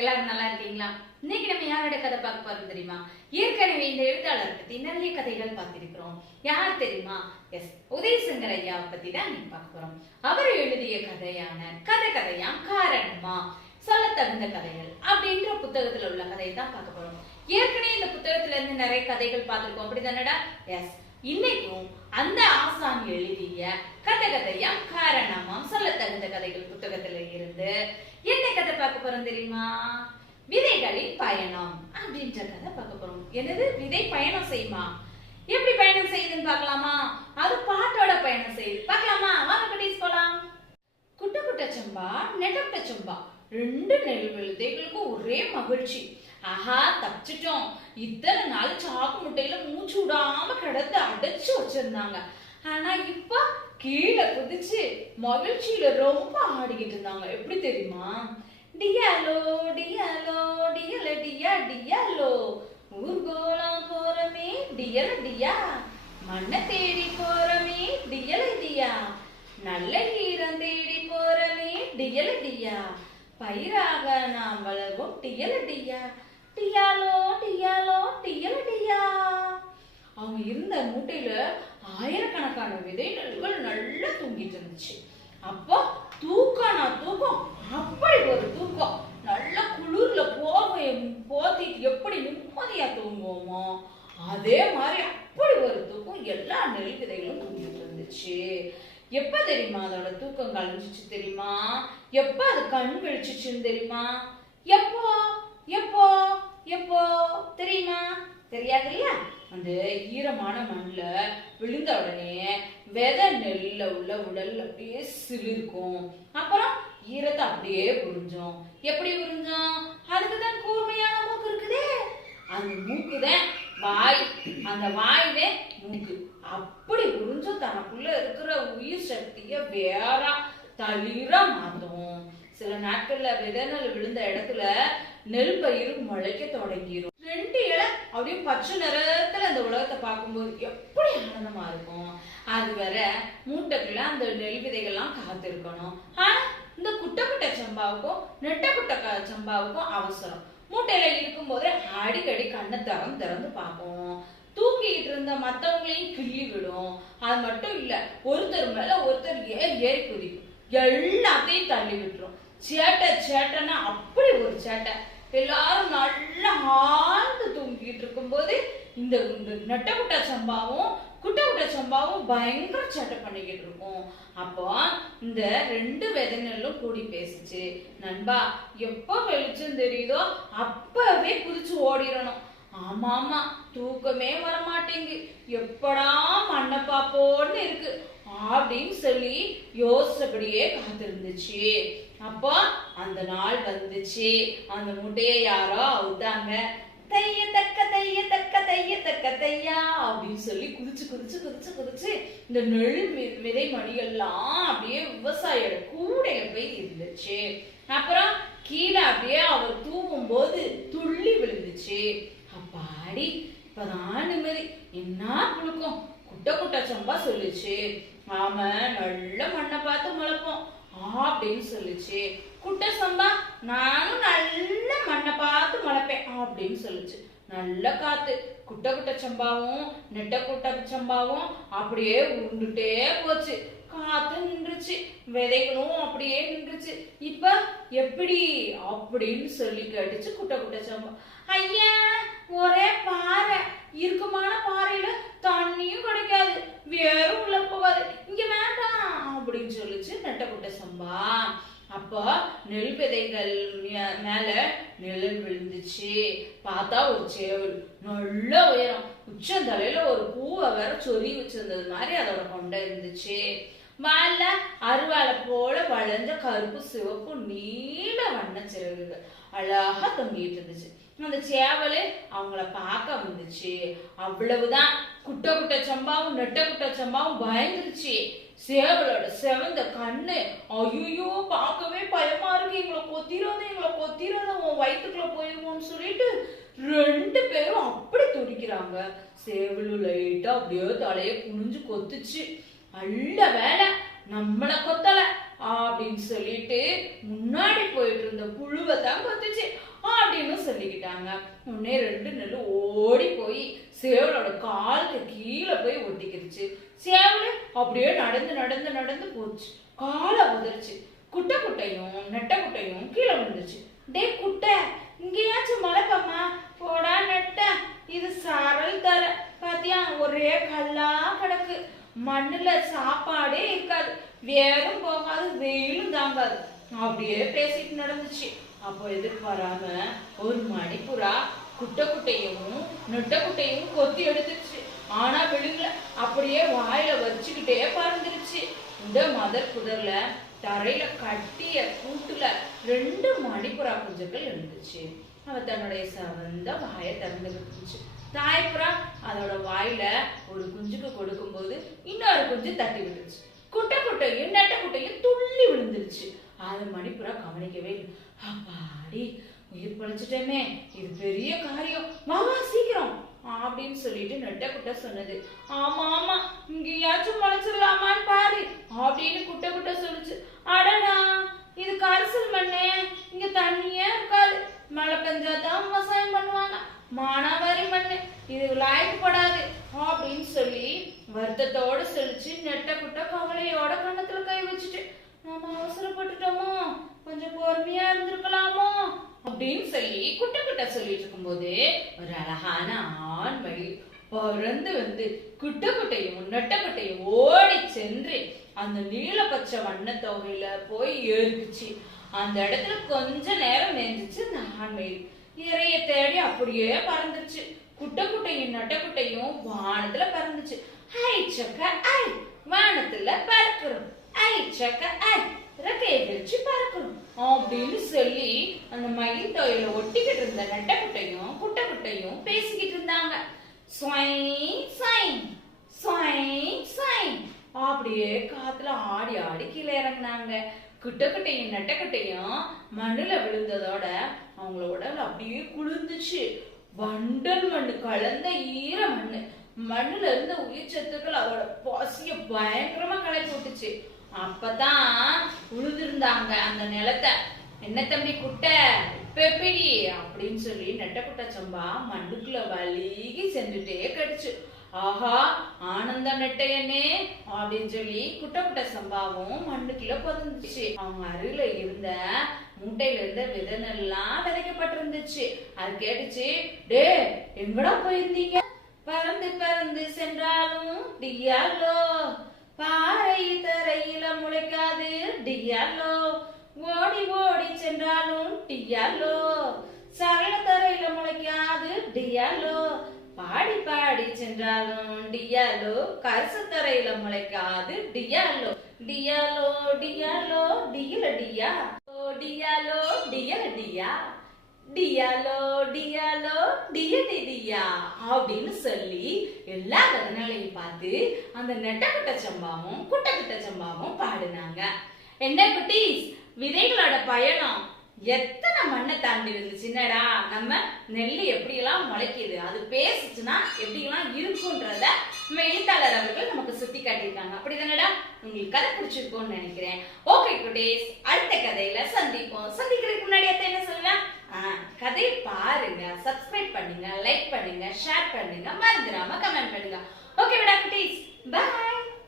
எல்லாரும் நல்லா இருக்கீங்களா? இன்னைக்கு நம்ம யாரோட கதை பார்க்க போறோம் தெரியுமா? ஏற்கனவே இந்த எழுத்தாளரை பத்தி நிறைய கதைகள் பார்த்திருக்கிறோம். யார் தெரியுமா? எஸ், உதயசங்கர் ஐயாவை பத்தி தான் இன்னைக்கு பார்க்க போறோம். அவர் எழுதிய கதையான கதையாம் காரணமா சொல்ல தகுந்த கதைகள் அப்படின்ற புத்தகத்துல உள்ள கதையை தான் பார்க்க போறோம். ஏற்கனவே இந்த புத்தகத்துல இருந்து நிறைய கதைகள் பார்த்திருக்கோம், அப்படிதானடா? எஸ், இன்னைக்கும் அந்த ஆசான் எழுதிய கதையாம் காரணமா சொல்ல தகுந்த கதைகள் புத்தகத்துல இருந்து என்ன கதை பார்க்க போறோம் தெரியுமா? விதைகளின் பயணம் அப்படின்ற கதை பார்க்க போறோம். என்னது, விதை பயணம் செய்யுமா? எப்படி பயணம் செய்யுதுன்னு பார்க்கலாமா? அது பாட்டோட பயணம் செய்யுது, பார்க்கலாமா? வாங்க குட்டீஸ் போலாம். குட்ட குட்ட சம்பா நெட்ட சம்பா ரெண்டு நெல் விதைகளுக்கும் ஒரே மகிழ்ச்சி. ஆஹா, தப்பிச்சிட்டோம். இத்தனை நாள் சாக்கு முட்டையில மூச்சு விடாம கிடந்து அடைச்சு வச்சிருந்தாங்க. ஆனா இப்ப கீழே குதிச்சு மகிழ்ச்சியில ரொம்ப ஆடிக்கிட்டு இருந்தாங்க. எப்படி தெரியுமா? டியாலோ டியாலோ டியல டியா டியாலோ, ஊர்கோலம் போறமே டியல டியா, மண்ணை தேடி போறமே டியல டியா, நல்ல ஈரம் தேடி போறமே டியல டியா, பயிராக நாம் வளர்வோம் டியல டியா, டியாலோ டியாலோ டியல டியா. அவங்க இருந்த மூட்டையில ஆயிரக்கணக்கான விதைகள் நல்லா தூங்கிட்டு இருந்துச்சு. அப்போ தூக்கம் அப்படி ஒரு தூக்கம். நல்ல குளிர்ல போத்திட்டு எப்படி நிம்மதியா தூங்குவோமோ அதே மாதிரி அப்படி ஒரு தூக்கம் எல்லா நெல் விதைகளும் தூங்கிட்டு இருந்துச்சு. எப்ப தெரியுமா அதோட தூக்கம் கலைஞ்சிச்சு தெரியுமா? எப்ப அது கண் விழிச்சுச்சுன்னு தெரியுமா? எப்போ எப்போ எப்போ தெரியுமா? தெரியாது இல்லையா? அந்த ஈரமான மண்ணுல விழுந்த உடனே விதை நெல்ல உள்ள உடல் அப்படியே சிலிருக்கும். அப்புறம் ஈரத்தை அப்படியே உறிஞ்சோம். எப்படி உறிஞ்சோம்? அதுக்குதான் கூர்மையான மூக்கு இருக்குதே, அந்த மூக்குதான் வாய், அந்த வாய்வே மூக்கு. அப்படி உறிஞ்சும் தனக்குள்ள இருக்கிற உயிர் சக்திய வேற தளிர மாத்தும். சில நாட்கள்ல விதை நெல் விழுந்த இடத்துல நெல் பயிர் முளைக்க தொடங்கிரும். ரெண்டு இலை அப்படியே பச்சை நிறத்துல அந்த உலகத்தை பார்க்கும்போது எப்படி ஆனந்தமா இருக்கும். அது வர மூட்டைக்குள்ள அந்த நெல் விதைகள்லாம் காத்து இருக்கணும். ஆனா இந்த குட்ட சம்பாவுக்கும் நெட்ட குட்ட சம்பாவுக்கும் அவசரம். மூட்டையில இருக்கும் போது அடிக்கடி கண்ணை திறந்து பார்ப்போம். தூங்கிட்டு இருந்த மத்தவங்களையும் கிள்ளி விடும். அது மட்டும் இல்ல, ஒருத்தர் மேல ஒருத்தர் ஏறி குதிக்கும், எல்லாத்தையும் தள்ளி விட்டுரும். சேட்டன்னா அப்படி ஒரு சேட்டை. எல்லாரும் நல்லா ஆழ்ந்து தூங்கிட்டு இருக்கும் போது இந்த நெட்ட குட்ட சம்பாவும் குட்ட சம்பாவும் பயங்கர சேட்டை பண்ணிக்கிட்டு இருக்கும். அப்போ இந்த ரெண்டு விதைகளும் கூடி பேசிச்சு, நண்பா எப்ப வெளிச்சம் தெரியுதோ அப்பவே குதிச்சு ஓடிடணும். ஆமா, தூக்கமே வரமாட்டேங்கு, எப்படா மண்ணை பாப்போன்னு இருக்கு அப்படின்னு சொல்லி யோசிச்சபடியே காத்திருந்துச்சு. அப்போ அந்த நாள் வந்துச்சு. அந்த முட்டையை யாரோ அவுத்தாங்க. தைய தக்க தையா அப்படின்னு சொல்லி குதிச்சு இந்த நெல் விதை மணிகள்லாம் அப்படியே விவசாயியோட கூடையில போய் இருந்துச்சு. அப்புறம் கீழே அப்படியே அவர் தூவும் போது துள்ளி விழுந்துச்சு. அப்பாடி, இப்பதான் நிம்மதி. என்ன புழுக்கம். குட்ட சம்பா சொல்லுச்சு, ஆமா நல்ல மண்ணை பார்த்து முளைப்போம் அப்படின்னு சொல்லுச்சு. குட்ட சம்பா, நானும் நல்ல மண்ணை பார்த்து முளைப்பேன் அப்படின்னு சொல்லுச்சு. நல்ல காத்து. குட்ட சம்பாவும் நெட்ட குட்ட சம்பாவும் அப்படியே உருண்டுட்டே போச்சு. காத்து நின்றுச்சு, விதைகளும் அப்படியே நின்றுச்சு. இப்ப எப்படி அப்படின்னு சொல்லி கேட்டுச்சு குட்ட சம்பா. ஐயா, ஒரே பாறை, இறுக்கமான பாறையில தண்ணியும் கிடைக்காது, வேறும் உள்ள போகாது, இங்க வேண்டாம் அப்படின்னு சொல்லிச்சு நெட்ட குட்ட சம்பா. அப்போ நெல் விதைகள் மேல நிழல் விழுந்துச்சு. பார்த்தா ஒரு சேவல், நல்ல உயரம், உச்சந்தலையில ஒரு பூவை வேற சொறி வச்சிருந்தது மாதிரி அதோட கொண்டை இருந்துச்சு. மேல அருவாளை போல வளைஞ்ச கருப்பு சிவப்பு நீல வண்ண சிறகுகள் அழகா தொங்கிட்டு இருந்துச்சு. அந்த சேவலு அவங்கள பார்க்க வந்துச்சு. அவ்வளவுதான், குட்ட சம்பாவும் நெட்ட குட்ட சம்பாவும் பயந்துருச்சு. சேவலோட செவந்த கண்ணு, ஐயோ பார்க்கவே பயமா இருக்கு, எங்களை கொத்திராத உன் வயிற்றுக்குள்ள போயிருவோம்னு சொல்லிட்டு ரெண்டு பேரும் அப்படி துடிக்கிறாங்க. சேவலு லைட்டா அப்படியே தலைய குனிஞ்சு கொத்துச்சு. நல்ல வேலை நம்மளை கொத்தல அப்படின்னு சொல்லிட்டு முன்னாடி போயிட்டு இருந்த புழுவை தான் கொத்துச்சு அப்படின்னு சொல்லிக்கிட்டாங்க. உடனே 2 நெல்லு ஓடி போய் சேவலோட காலுக்கு கீழே போய் ஒட்டிக்கிடுச்சு. சேவலு அப்படியே நடந்து நடந்து நடந்து போச்சு, காலை உதறிச்சு. குட்டை குட்டையும் நெட்டை குட்டையும் கீழே விழுந்துச்சு. டே குட்டை, இங்கேயாச்சும் மலைப்பம்மா, போடா நெட்ட, இது சாரல் தர பாத்தியா, ஒரே கல்லா கிடக்கு, மண்ணுல சாப்பாடே இருக்காது, வேரும் போகாது, வெயிலும் தாங்காது அப்படியே பேசிட்டு நடந்துச்சு. அப்போ எதிர்ப்பு வராம ஒரு மணிப்புறா குட்டை குட்டையும் நெட்டை குட்டையும் கொத்தி எடுத்துருச்சு. ஆனா விழுங்கல, அப்படியே வாயில வச்சுக்கிட்டே பறந்துருச்சு. இந்த மதர் புதர்ல தரையில கட்டிய கூட்டுல 2 மணிப்புறா குஞ்சுகள் இருந்துச்சு. அவ தன்னுடைய சவந்த வாயை திறந்துக்கிட்டுச்சு. தாய்ப்புறா அதோட வாயில ஒரு குஞ்சுக்கு கொடுக்கும் போது இன்னொரு குஞ்சு தட்டி விட்டுருச்சு. குட்டை குட்டையும் நெட்டை குட்டையும் துள்ளி விழுந்துருச்சு. அது மணிப்புறா கவனிக்கவே இல்லை. அப்பாடி, உயிர் பழிச்சிட்டமே, இது பெரிய காரியம், மாமா சீக்கிரம் அப்படின்னு சொல்லிட்டு நெட்டை குட்டை சொன்னது. ஆமா ஆமா, இங்கேயாச்சும் முளைச்சிடலாமான்னு பாரு அப்படின்னு குட்டை குட்டை சொல்லுச்சு. அடடா, இது கரிசல் மண்ணே, இங்க தண்ணியே இருக்காது, மழை பெஞ்சாதான் விவசாயம் பண்ணுவாங்க, மானாவாரி மண்ணு, இது லாய்க்கப்படாது அப்படின்னு சொல்லி வருத்தத்தோட சொல்லிச்சு. நெட்டை குட்டை கவலையோட கண்ணத்துல கை வச்சுட்டு, நாம அவசரப்பட்டுட்டோமோ, கொஞ்சம் பொறுமையா இருந்திருக்கலாமோ அப்படின்னு சொல்லி குட்டை குட்டை சொல்லிட்டு இருக்கும்போது ஒரு அழகான ஆண் மயில் பறந்து வந்து குட்டை குட்டையும் நெட்டை குட்டையும் ஓடி சென்று அந்த நீல பச்சை வண்ண தொகையில போய் ஏறிக்குச்சு. அந்த இடத்துல கொஞ்ச நேரம் நெஞ்சிச்சு. அந்த ஆண் மயில் இறைய தேடி அப்படியே பறந்துச்சு. குட்டை குட்டையும் நெட்டை குட்டையும் வானத்துல பறந்துச்சு. ஐ சக்க ஐ, வானத்துல பறக்கிறோம், ஐ சக்க ஐ, ரெக்கையை விரிச்சு பறக்கணும் அப்படின்னு சொல்லி அந்த மயில் தொகையில ஒட்டிக்கிட்டு இருந்த நெட்டை குட்டையும் குட்டை குட்டையும் பேசிக்கிட்டு இருந்தாங்க. அப்படியே காத்துல ஆடி ஆடி கீழே இறங்கினாங்க. குட்டை குட்டையும் நெட்டை குட்டையும் மண்ணுல விழுந்ததோட அவங்களோட உடல் அப்படியே குளிர்ந்துச்சு. வண்டல் மண்ணு கலந்த ஈர மண்ணு, மண்ணுல இருந்த உயிர் சத்துக்கள் அதோட பசிய பயங்கரமா கலக்கி விட்டுச்சு. அப்பதான் உழுதுருந்தாங்க அந்த நிலத்தை. என்ன தம்பி குட்டை, பெப்பிடி அப்படின்னு சொல்லி நெட்டை குட்டை சம்பா மண்ணுக்குள்ள வலிகி சென்றுட்டே கடிச்சு. ஆஹா, ஆனந்தம் நெட்டையனே அப்படின்னு சொல்லி குட்டை குட்டை சம்பாவும் மண்ணுக்குள்ள புதந்துச்சு. அவங்க அருகில இருந்த மூட்டையில இருந்த விதனெல்லாம் விதைக்கப்பட்டிருந்துச்சு. அது கேட்டுச்சு. டே, எங்கடா போயிருந்தீங்க? பறந்து பறந்து சென்றாலும் டியாலோ, பாறை தரையில முளைக்காது டியாலோ, ஓடி ஓடி சென்றாலும் டியாலோ, சரள தரையில முளைக்காது டியாலோ, பாடி பாடி சென்றாலும் டியாலோ, கரிச தரையில முளைக்காது டியாலோ, டியாலோ டியாலோ டியல டியா, டியாலோ டியல டியா, டியாலோ டியாலோ டியடி டியா அப்படின்னு சொல்லி எல்லா கதனாலையும் பார்த்து அந்த நெட்டை குட்டை சம்பாவும் குட்டை குட்டை சம்பாவும் பாடுனாங்க. என்ன குட்டீஸ், விதைகளோட பயணம் எத்தனை மண்ணை தாண்டி இருந்துச்சுன்னடா. நம்ம நெல்லு எப்படியெல்லாம் முளைக்குது, அது பேசுச்சுன்னா எப்படியெல்லாம் இருக்குன்றத நம்ம எழுத்தாளர் அவர்கள் நமக்கு சுத்தி காட்டியிருக்காங்க. அப்படிதானடா? உங்களுக்கு கதை பிடிச்சிருக்கும்னு நினைக்கிறேன். ஓகே குட்டீஸ், அடுத்த கதையில சந்திப்போம். சந்திக்கிறதுக்கு முன்னாடி என்ன சொல்லுவேன், கதையை பாருங்க, சப்ஸ்கிரைப் பண்ணுங்க, லைக் பண்ணுங்க, ஷேர் பண்ணுங்க, மறந்துடாம கமெண்ட் பண்ணுங்க. ஓகே குட்டீஸ், பை.